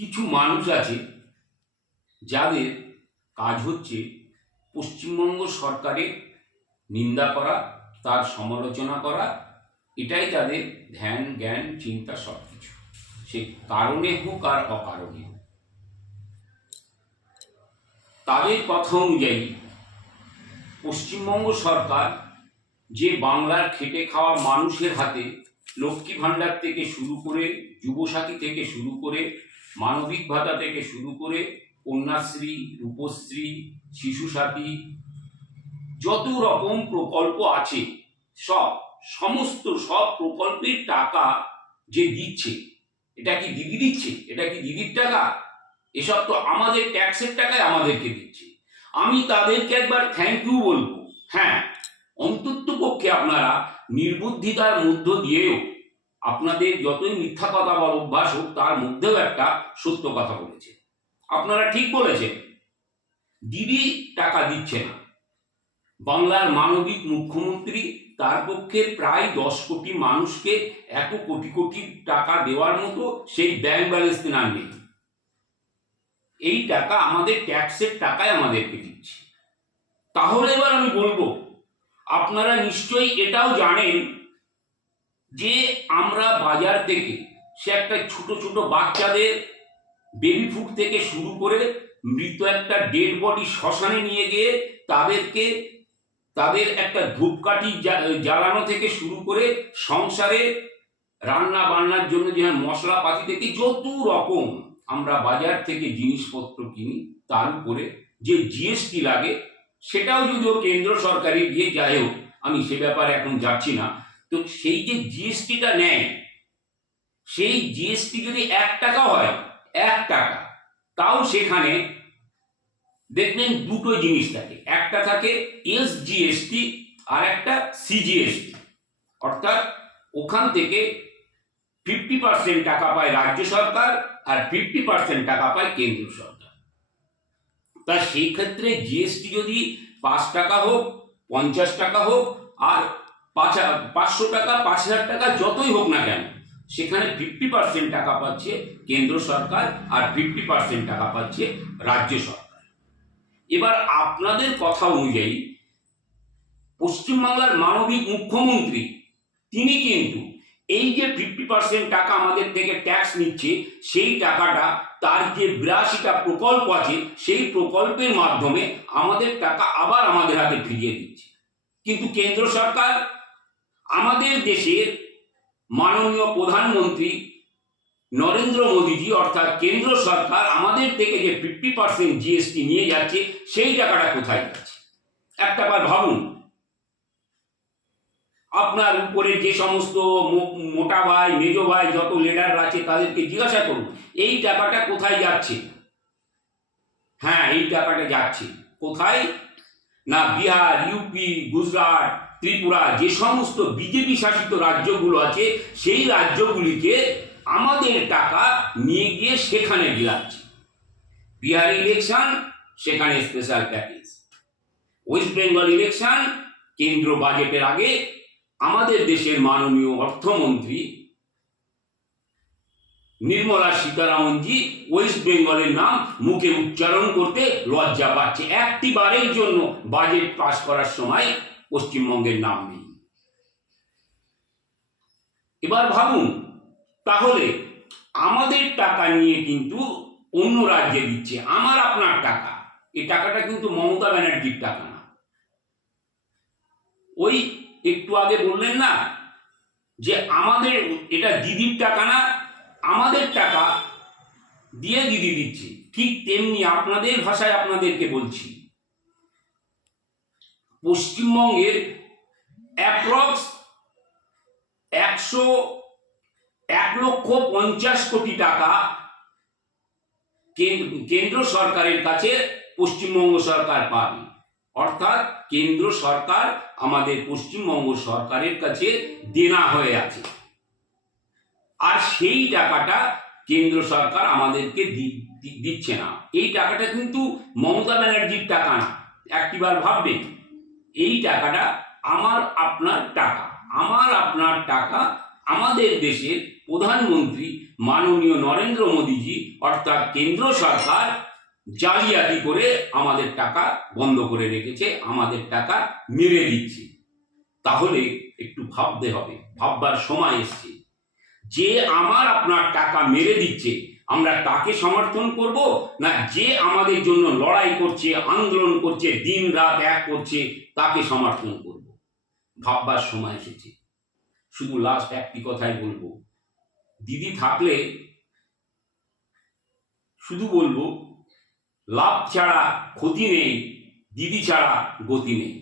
কিছু মানুষ আছে যাদের কাজ হচ্ছে পশ্চিমবঙ্গ সরকারের নিন্দা করা, তার সমালোচনা করা, এটাই তাদের ধ্যান জ্ঞান চিন্তা সব কিছু। সে কারণে হোক আর অকারণে হোক, তাদের কথা অনুযায়ী পশ্চিমবঙ্গ সরকার যে বাংলার খেটে খাওয়া মানুষের হাতে লক্ষ্মী ভাণ্ডার থেকে শুরু করে, যুবসাথী থেকে শুরু করে, মানবিক ভাতা থেকে শুরু করে, কন্যাশ্রী, রূপশ্রী, শিশুসাথী, যত রকম প্রকল্প আছে সমস্ত প্রকল্পের টাকা যে দিচ্ছে, এটা কি দিদি দিচ্ছে? এটা কি দিদির টাকা? এসব তো আমাদের ট্যাক্সের টাকায় আমাদেরকে দিচ্ছে। আমি তাদেরকে একবার থ্যাংক ইউ বলবো। হ্যাঁ, অন্তত পক্ষে আপনারা নির্বুদ্ধিতার মধ্য দিয়েও আপনাদের যতই মিথ্যা কথা বলার অভ্যাস হোক, তার মধ্যেও একটা সত্য কথা বলেছে। আপনারা ঠিক বলেছেন, দিদি টাকা দিচ্ছে না। বাংলার মানবিক মুখ্যমন্ত্রী তার পক্ষে প্রায় 10 কোটি মানুষকে এত কোটি কোটি টাকা দেওয়ার মতো সেই ব্যাংক ব্যালেন্স না নেই। এই টাকা আমাদের ট্যাক্সের টাকায় আমাদেরকে দিচ্ছে। তাহলে এবার আমি বলবো, আপনারা নিশ্চয়ই এটাও জানেন যে আমরা বাজার থেকে সে একটা ছোট ছোট বাচ্চাদের বেবি ফুড থেকে শুরু করে মৃত একটা ডেড বডি শ্মশানে নিয়ে গিয়ে তাদের একটা ধূপকাঠি জ্বালানো থেকে শুরু করে সংসারে রান্না বান্নার জন্য যে মশলাপাতি থেকে যত রকম আমরা বাজার থেকে জিনিসপত্র কিনি, তার উপরে যে জিএসটি লাগে, সেটাও যদিও কেন্দ্র সরকারে গিয়ে যাই হোক, আমি সে ব্যাপারে এখন যাচ্ছি না। তো সেই যে জিএসটিটা নেয়, সেই জিএসটি যদি 1 টাকা হয়, 1 টাকা, তাও সেখানে দেখবেন দুটো জিনিস থাকে। একটা থাকে এসজিএসটি আর একটা সিজিএসটি, অর্থাৎ ওখান থেকে 50% টাকা পায় রাজ্য সরকার আর 50% টাকা পায় কেন্দ্র সরকার। তা সেই ক্ষেত্রে জিএসটি যদি 5 টাকা হোক, 50 টাকা হোক, আর 500 টাকা, 5000 টাকা যতই হোক না কেন, সেখানে 50% টাকা পাচ্ছে কেন্দ্র সরকার আর 50% টাকা পাচ্ছে রাজ্য সরকার। এবার আপনাদের কথা অনুযায়ী পশ্চিমবাংলার মানবিক মুখ্যমন্ত্রী তিনি কিন্তু এই যে 50% টাকা আমাদের থেকে ট্যাক্স নিচ্ছে, সেই টাকাটা তার যে 82টা প্রকল্প আছে, সেই প্রকল্পের মাধ্যমে আমাদের টাকা আবার আমাদের হাতে ফিরিয়ে দিচ্ছে। কিন্তু কেন্দ্র সরকার, আমাদের দেশের মাননীয় প্রধানমন্ত্রী নরেন্দ্র মোদীজি, অর্থাৎ কেন্দ্র সরকার আমাদের থেকে যে 50% জিএসটি নিয়ে যাচ্ছে, সেই টাকাটা কোথায় যাচ্ছে? একটাবার ভাবুন। আপনার উপরে যে সমস্ত মোটা ভাই, মেজো ভাই, যত লিডার আছে তাদেরকে জিজ্ঞাসা করুন, এই টাকাটা কোথায় যাচ্ছে? হ্যাঁ, এই টাকাটা যাচ্ছে কোথায়? না, বিহার, ইউপি, গুজরাট, ত্রিপুরা, যে সমস্ত বিজেপি শাসিত রাজ্যগুলো আছে, সেই রাজ্যগুলিকে আমাদের টাকা নিয়ে গিয়ে সেখানে বিলাচ্ছে। বিহার ইলেকশন, সেখানে special package. West Bengal election, কেন্দ্র বাজেটের আগে আমাদের দেশের মাননীয় অর্থমন্ত্রী নির্মলা সীতারামনজি ওয়েস্ট বেঙ্গলের নাম মুখে উচ্চারণ করতে লজ্জা পাচ্ছে। একটি বারের জন্য বাজেট পাস করার সময় পশ্চিমবঙ্গের নাম নেই। এবার ভাবুন, তাহলে আমাদের টাকা নিয়ে কিন্তু অন্য রাজ্যে দিচ্ছে, আমার আপনার টাকা। এই টাকাটা কিন্তু মমতা ব্যানার্জির টাকা না। ওই একটু আগে বললেন না যে আমাদের এটা দিদির টাকা না, আমাদের টাকা দিয়ে দিদি দিচ্ছে, ঠিক তেমনি আপনাদের ভাষায় আপনাদেরকে বলছি, পশ্চিমবঙ্গের অ্যাপ্রক্স 1,50,00,000 টাকা কেন্দ্র সরকারের কাছে পশ্চিমবঙ্গ সরকার পাবে। অর্থাৎ কেন্দ্র সরকার আমাদের পশ্চিমবঙ্গ সরকারের কাছে দেনা হয়ে আছে, আর সেই টাকাটা কেন্দ্র সরকার আমাদেরকে দিচ্ছে না। এই টাকাটা কিন্তু মমতা ব্যানার্জির টাকা না। একটিবার ভাববেন, এই টাকাটা আমার আপনার টাকা। আমার আপনার টাকা আমাদের দেশের প্রধানমন্ত্রী মাননীয় নরেন্দ্র মোদীজি অর্থাৎ কেন্দ্র সরকার জালিয়াতি করে আমাদের টাকা বন্ধ করে রেখেছে, আমাদের টাকা মেরে দিচ্ছে। তাহলে একটু ভাবতে হবে, ভাববার সময় এসছে। যে আমার আপনার টাকা মেরে দিচ্ছে, আমরা তাকে সমর্থন করব, না যে আমাদের জন্য লড়াই করছে, আন্দোলন করছে, দিন রাত এক করছে, তাকে সমর্থন করব? ভাববার সময় এসেছে। শুধু লাস্ট একটি কথাই বলবো, দিদি থাকলে শুধু বলবো, লাভ ছাড়া ক্ষতি নেই, দিদি ছাড়া গতি নেই।